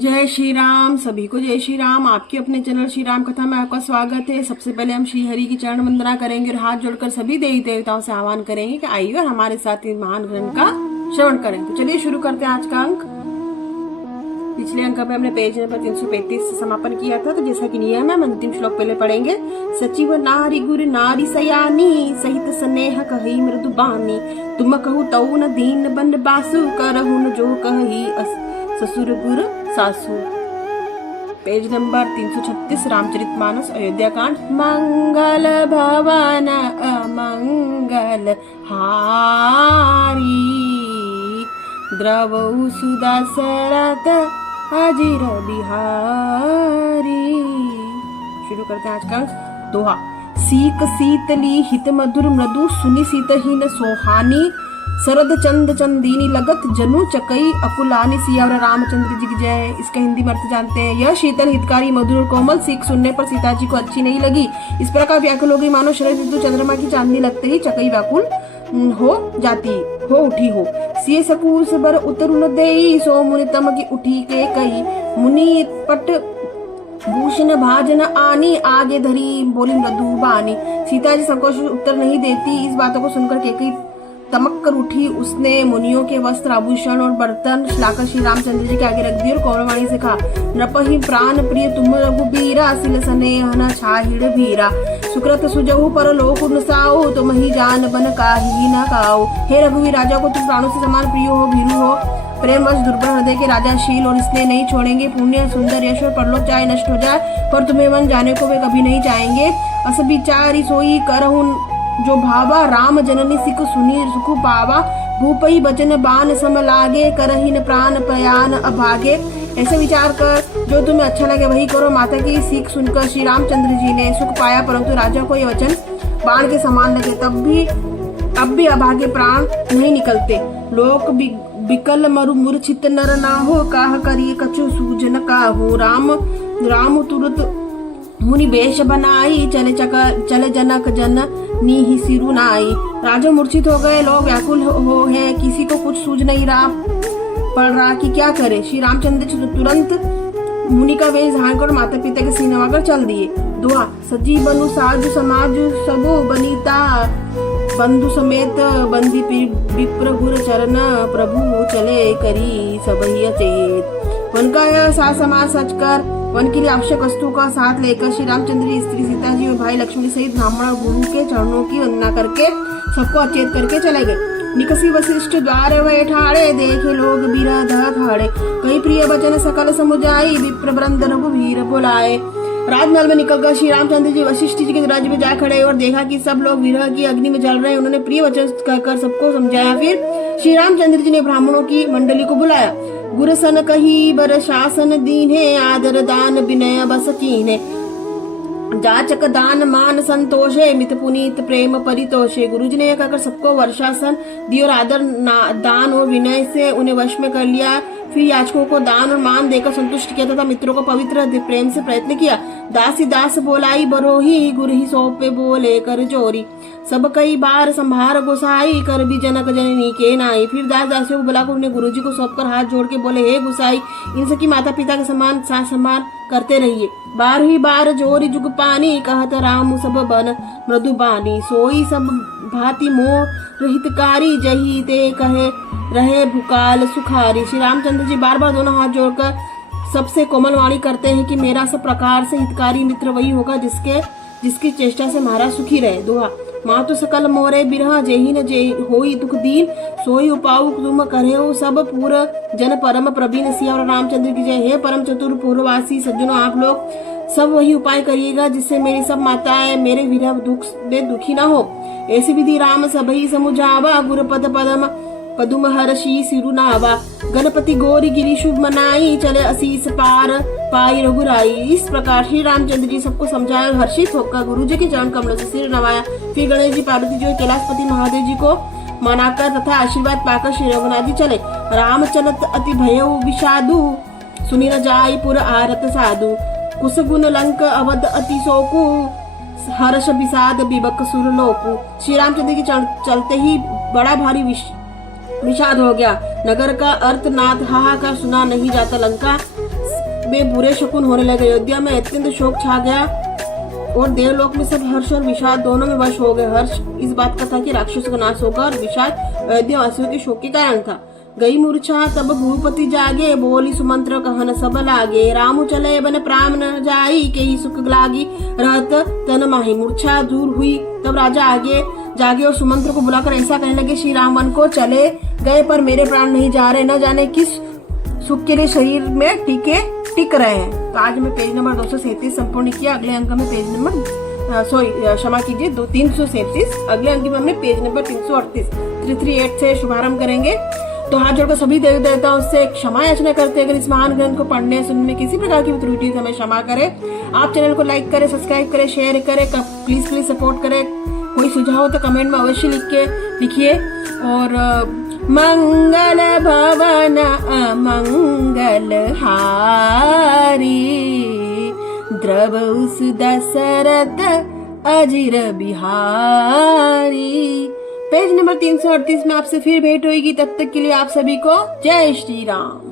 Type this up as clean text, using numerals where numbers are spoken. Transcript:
जय श्री राम। सभी को जय श्री राम। आपके अपने चैनल श्री राम कथा में आपका स्वागत है। सबसे पहले हम श्री हरि की चरण वंदना करेंगे और हाथ जोड़कर सभी देवी देवताओं से आह्वान करेंगे कि आइए और हमारे साथ इस महान ग्रंथ का श्रवण करें। तो चलिए शुरू करते हैं आज का अंक। पिछले अंक में हमने पेज नंबर 335 से समापन किया था। तो जैसा कि नियम है, हम अंतिम श्लोक पहले पढ़ेंगे। सचिव नारी गुरु नारी सयानी, सहित स्नेह कही मृदु बानी, तुम कहू तऊ न दीन बन बासु, करहु न जो कही ससुर गुरु सासू। पेज नंबर 336 रामचरितमानस अयोध्या कांड। मंगल भवन अमंगल हारी, द्रवऊ सुदशरथ अजिर बिहारी। शुरू करते हैं आज का दोहा। सीक सीतली हित मधुर मृदु, सुनि सीतहीन सोहानी, शरद चंद चंदीनी लगत, जनु चकई अकुलानी, सियावर रामचंद्र जी की जय। इसका हिंदी में अर्थ जानते हैं। यह शीतल हितकारी मधुर और कोमल सीख सुनने पर सीता जी को अच्छी नहीं लगी। इस प्रकार व्याकुल हो गई मानो शरद ऋतु चंद्रमा की चांदनी लगते ही चकई व्याकुल हो उठी हो। सिय सकूस बर उतरुन देई, सो मुनि तम की उठी के कई, मुनि पट भूषण भाजन आनी, आगे धरी बोली मृदु बानी। सीता जी संकोच उत्तर नहीं देती। इस बातों को सुनकर केकई तमक कर उठी। उसने मुनियों के वस्त्र आभूषण और बर्तन लाकर श्री रामचंद्र जी के आगे रख दिए और कोमलवाणी से कहा, नृपहि प्राण प्रिय तुम रघुबीरा, सिल स्नेह न छाहिड़ भीरा, सुकृत सुजहु पर लोक नुसाओ, तुम ही जान बन काहि न काओ। हे रघुवीर राजा को तुम प्राणों से समान प्रिय हो, भीरु हो, प्रेम वश दुर्बल हृदय के राजा शील और इसलिए नहीं छोड़ेंगे। पुण्य सुंदर यश और परलोक चाहे नष्ट हो जाए, पर तुम्हें वन जाने को वे कभी नहीं चाहेंगे। अस विचारी सोई करहु जो भावा, राम जननी सिख सुनी सुख पावा, भूपई बचन बान सम लागे, करहीन प्राण प्रयान अभागे। ऐसे विचार कर जो तुम्हें अच्छा लगे वही करो। माता की सीख सुनकर श्री रामचंद्र जी ने सुख पाया, परंतु राजा को यह वचन बाण के समान लगे। अब भी अभागे प्राण नहीं निकलते। लोक बिकल मरु मूर्छित नर ना हो, काह करिए कछु सूजन काहू। राम तुरत मुनि बेश बनाई, चले जनक जन नीहि सिरु नाई। राजा मूर्छित हो गए, लोग व्याकुल हो है, किसी को कुछ सूझ नहीं पड़ रहा कि क्या करे। श्री रामचंद्र तुरंत मुनि का वेश धारण कर माता पिता के सिर नवाकर चल दिए। दुआ। सजी बनु साजु समाज सबो बनीता, बंधु समेत बंदी विप्र गुर चरण, प्रभु चले करी सबही अचेत। वन का यह साथ समाज सच कर वन के लिए आवश्यक वस्तुओं का साथ लेकर श्री रामचंद्र जी स्त्री सीता जी और भाई लक्ष्मण सहित ब्राह्मण और गुरु के चरणों की वंदना करके सबको अचेत करके चले गए। निकसी वशिष्ठ द्वार वह ठाड़े, देखे लोग बिरध खड़े, कई प्रिय वचन सकल समुझाई, विप्र वृंद रघुवीर बुलाए। राजमहल में निकलकर श्री रामचंद्र जी वशिष्ठ जी के राज्य में जा खड़े और देखा कि सब लोग विरह की अग्नि में जल रहे हैं। उन्होंने प्रिय वचन कहकर सबको समझाया। फिर श्री रामचंद्र जी ने ब्राह्मणों की मंडली को बुलाया। गुरसन कही बर शासन दीन्हे, आदर दान विनय बस कीन्हे, जाचक दान मान संतोषे, मित पुनीत प्रेम परितोषे। गुरुजी ने यह कहकर सबको वर्षासन दी और आदर दान और विनय से उन्हें वश में कर लिया। फिर याचकों को दान और मान देकर संतुष्ट किया तथा मित्रों को पवित्र प्रेम से प्रयत्न किया। दासी दास बोलाई बरोही, गुरु ही सौंपे बोले कर जोरी, सब कई बार संभार गोसाई, कर भी जनक जननी के नाई। फिर दास दासियों को बुलाकर उन्हें गुरुजी को सौंपकर हाथ जोड़ के बोले, हे गोसाई, इन सबकी माता पिता के समान साथ सम्मान करते रहिए। बार ही बार जोरी जुग पानी, कहत राम सब बन मृदु बानी, सोई सब भांति मोह हितकारी, जही ते कहे रहे भुकाल सुखारी। श्री रामचंद्र जी बार बार दोनों हाथ जोड़कर सबसे कोमल वाणी करते हैं कि मेरा सब प्रकार से हितकारी मित्र वही होगा जिसकी चेष्टा से महाराज सुखी रहे। दोहा। मातु सकल मोरे बिरहा, जेहि न जे होई दुख दीन, सोई उपाऊ तुम करेऊ सब पूर जन परम प्रवीण। सिया और रामचंद्र की जय। हे परम चतुर पूर्ववासी सज्जनों, आप लोग सब वही उपाय करिएगा जिससे मेरी सब माताएं मेरे विरह दुख में दुखी न हो। ऐसी विधि राम सबही समुझावा, गुरुपद पदम पदुम हर्षि सिरु नावा, गणपति गौरी गिरी शुभ मनाई, चले असीस पार पाई रघुराई। इस प्रकार श्री रामचंद्र जी सबको समझाया और हर्षित होकर गुरु जी के चरण कमलों से सिर नवाया। फिर गणेश जी, पार्वती जी और कैलाशपति महादेव जी को मनाकर तथा आशीर्वाद पाकर श्री रघुनाथ जी चले। राम चलत अति भयउ विषादु, सुनि न जाई पुर आरत साधु, कुसगुन लंक अवध अति शोकु, हर्ष विषाद विबक सुर लोकु। श्री रामचंद्र के चलते ही बड़ा भारी विषाद हो गया। नगर का अर्थनाथ हाहाकार सुना नहीं जाता। लंका में बुरे शकुन होने लगे। अयोध्या में अत्यंत शोक छा गया और देवलोक में सब हर्ष और विषाद दोनों में वश हो गए। हर्ष इस बात का था कि राक्षसों का नाश होगा और विषाद अयोध्या वासियों के शोक के कारण था। गई मूर्छा तब भूपति जागे, बोली सुमंत्र कहन सब लागे। रामु चले बन प्राण न जाई, के ही सुख लागी रहत तन माही। मूर्छा दूर हुई तब राजा आगे जागे और सुमंत्र को बुलाकर ऐसा कहने लगे, श्री राम वन को चले गए पर मेरे प्राण नहीं जा रहे, न जाने किस सुख के लिए शरीर में टिक रहे हैं। तो आज मैं पेज नंबर 237 संपूर्ण किया। अगले अंक में पेज नंबर क्षमा कीजिए 337, अगले अंक में हमने पेज नंबर 338 से शुभारंभ करेंगे। तो हाथ जोड़कर सभी देवी देवताओं से क्षमा याचना करते हैं। अगर इस महान ग्रंथ को पढ़ने सुनने में किसी प्रकार की त्रुटि हमें क्षमा करें। आप चैनल को लाइक करें, सब्सक्राइब करें, शेयर करें, प्लीज सपोर्ट करें। कोई सुझाव हो तो कमेंट में अवश्य लिखिए। और मंगल भवन अमंगल हारी, द्रवउस दशरथ अजिर बिहारी। पेज नंबर 338 में आपसे फिर भेंट होगी। तब तक के लिए आप सभी को जय श्री राम।